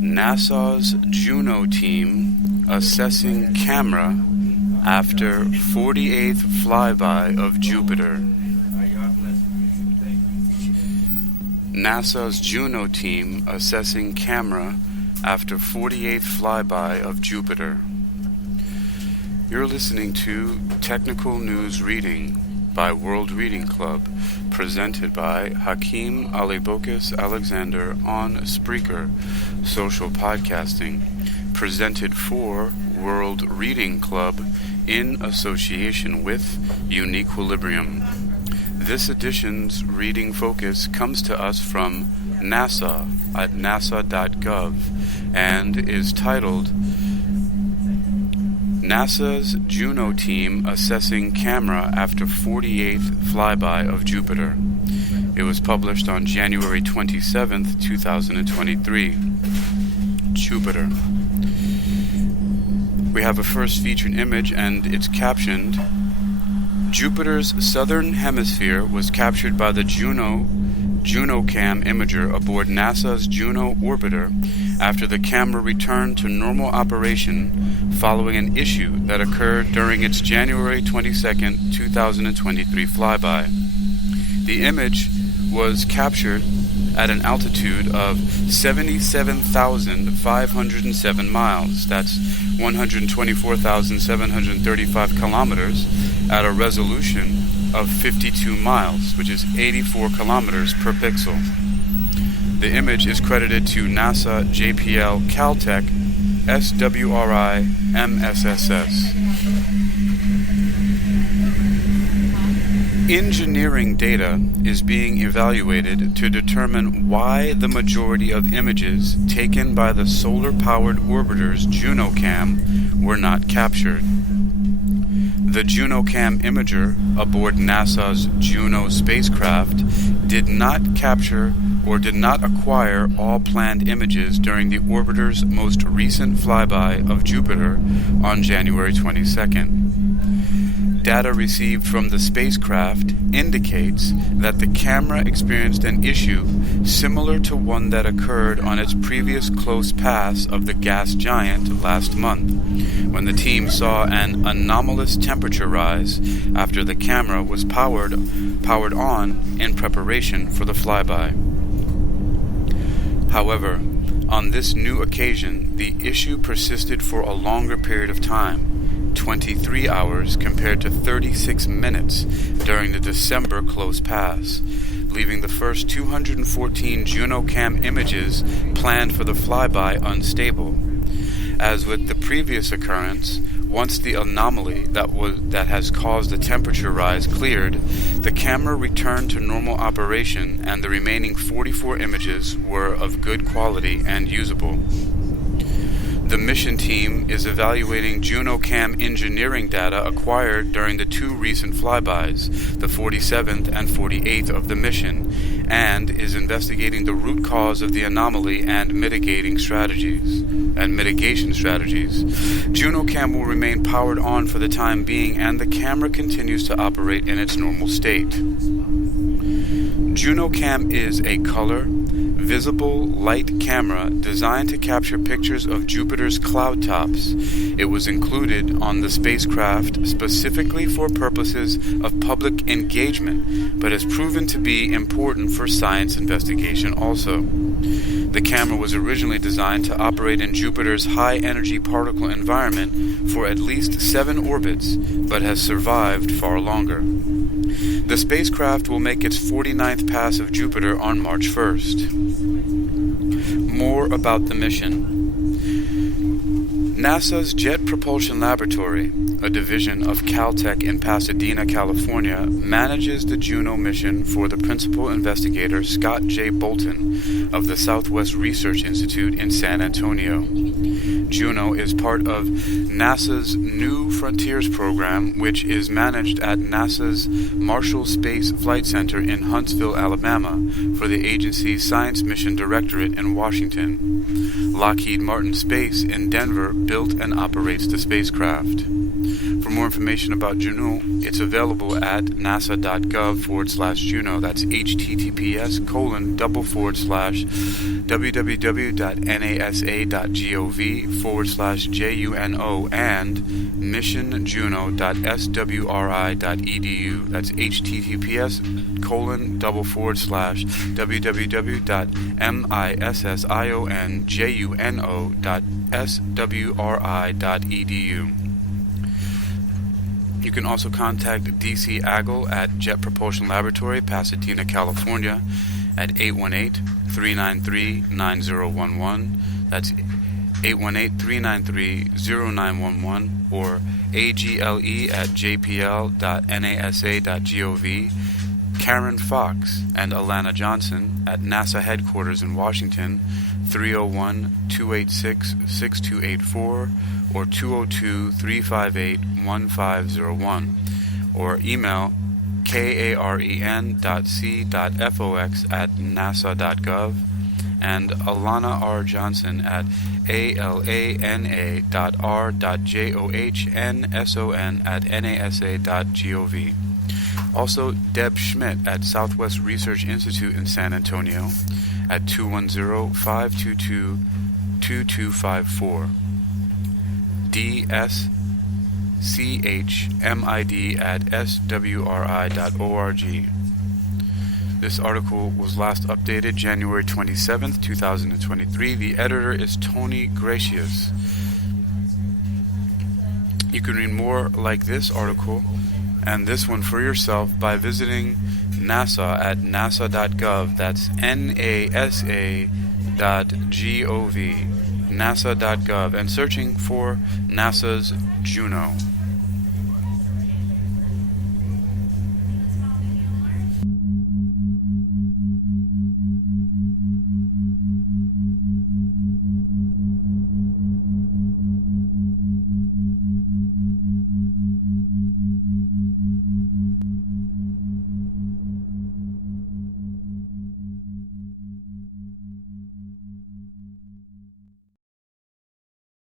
NASA's Juno team assessing camera after 48th flyby of Jupiter. NASA's Juno team assessing camera after 48th flyby of Jupiter. You're listening to Technical News Reading by World Reading Club, presented by Hakeem Alibokis Alexander on Spreaker, social podcasting, presented for World Reading Club in association with Uniquilibrium. This edition's reading focus comes to us from NASA at nasa.gov and is titled NASA's Juno team assessing camera after 48th flyby of Jupiter. It was published on January 27th, 2023. Jupiter. We have a first featured image and it's captioned, Jupiter's southern hemisphere was captured by the JunoCam imager aboard NASA's Juno orbiter after the camera returned to normal operation following an issue that occurred during its January 22, 2023 flyby. The image was captured at an altitude of 77,507 miles, that's 124,735 kilometers, at a resolution of 52 miles, which is 84 kilometers per pixel. The image is credited to NASA JPL-Caltech, SwRI, MSSS. Engineering data is being evaluated to determine why the majority of images taken by the solar-powered orbiter's JunoCam were not captured. The JunoCam imager aboard NASA's Juno spacecraft did not capture or did not acquire all planned images during the orbiter's most recent flyby of Jupiter on January 22nd. Data received from the spacecraft indicates that the camera experienced an issue similar to one that occurred on its previous close pass of the gas giant last month, when the team saw an anomalous temperature rise after the camera was powered on in preparation for the flyby. However, on this new occasion, the issue persisted for a longer period of time, 23 hours compared to 36 minutes during the December close pass, leaving the first 214 JunoCam images planned for the flyby unstable. As with the previous occurrence, once the anomaly that has caused the temperature rise cleared, the camera returned to normal operation and the remaining 44 images were of good quality and usable. The mission team is evaluating JunoCam engineering data acquired during the two recent flybys, the 47th and 48th of the mission, and is investigating the root cause of the anomaly and mitigation strategies. JunoCam will remain powered on for the time being, and the camera continues to operate in its normal state. JunoCam is a color, visible light camera designed to capture pictures of Jupiter's cloud tops. It was included on the spacecraft specifically for purposes of public engagement, but has proven to be important for science investigation also. The camera was originally designed to operate in Jupiter's high-energy particle environment for at least 7 orbits, but has survived far longer. The spacecraft will make its 49th pass of Jupiter on March 1st. More about the mission. NASA's Jet Propulsion Laboratory a division of Caltech in Pasadena, California, manages the Juno mission for the principal investigator Scott J. Bolton of the Southwest Research Institute in San Antonio. Juno is part of NASA's New Frontiers program, which is managed at NASA's Marshall Space Flight Center in Huntsville, Alabama, for the agency's Science Mission Directorate in Washington. Lockheed Martin Space in Denver built and operates the spacecraft. For more information about Juno, it's available at nasa.gov/Juno. That's https://www.nasa.gov/JUNO and missionjuno.swri.edu. That's https://www.missionjuno.swri.edu. You can also contact DC Agel at Jet Propulsion Laboratory, Pasadena, California, at 818-393-9011. That's 818-393-0911, or AGLE at JPL.nasa.gov. Karen Fox and Alana Johnson at NASA headquarters in Washington, 301-286-6284 or 202-358-1501, or email karen.c.fox@nasa.gov, and Alana R. Johnson at alana.rjohnson@nasa.gov. Also, Deb Schmidt at Southwest Research Institute in San Antonio at 210-522-2254. DSCHMID@swri.org. This article was last updated January 27th, 2023. The editor is Tony Gracious. You can read more like this article and this one for yourself by visiting NASA at nasa.gov. That's NASA.gov, nasa.gov, and searching for NASA's Juno.